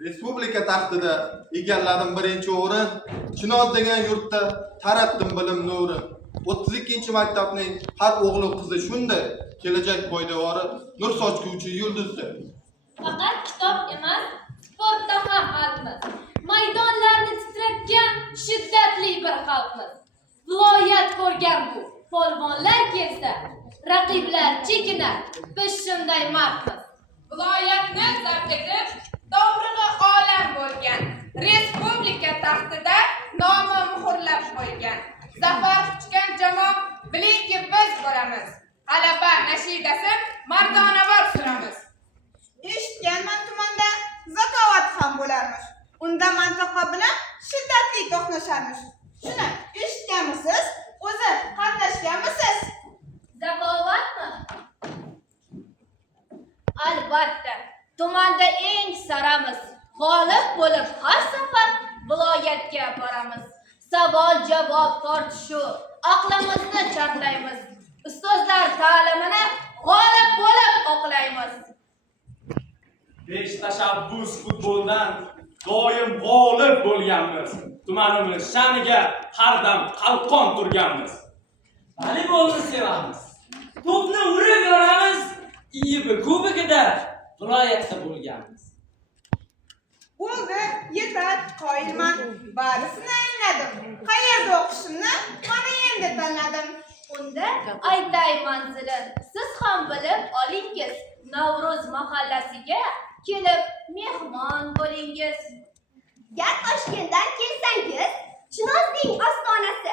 Respublika taxtida egalladim birinchi o'rin. Chinoz degan yurtda taratdim bilim nuri. 32 maktabning har o'g'li qizi shunday, kelajak poydevori nur sochguvchi yulduzdir. Faqat kitob emas, sportda ham xalqmiz. Maydonlarni titratgan shiddatli bir xalqmiz. Viloyat ko'rgan bu polvonlar kelsa, raqiblar chekinar, biz shunday mardmiz. Viloyatni zabt etib, dovrug'i olam bo'lgan, respublika taxtida nomi muhrlab qo'ygan. Zafar quchgan jamoa bilingki biz bo'lamiz. G'alaba nashidasin mardonavor suramiz. Eshitganman tumanda zakovat ham bo'larmish. Unda mantiqa bilan shiddatli to'qnasharmish. Shuni eshitganmisiz? O'zi qatnashganmisiz? Zakovatmi? Albatta, tumanda eng saramiz. G'olib bo'lib har safar viloyatga boramiz. Savol-javob tortishuv, aqlimizni charlaymiz. Ustozlar ta'limini g'olib bo'lib o'qlaymiz. 5 tashabbus futboldan doim g'olib bo'lganmiz. Tumanimiz sha'niga har dam qalqon turganmiz. Voleybolni sevamiz. To'pni urib yoramiz. IIB kubogida viloyatda bo'lganmiz. Bo'ldi, yetar, qoyilman. Barisini angladim. Qayerda o'qishimni mana endi tanladim. Unda aytay manzilin, siz ham bilib olingiz. Navro'z mahallasiga kelib mehmon bo'lingiz. Gar Toshkentdan kelsangiz, Chinozning ostonasi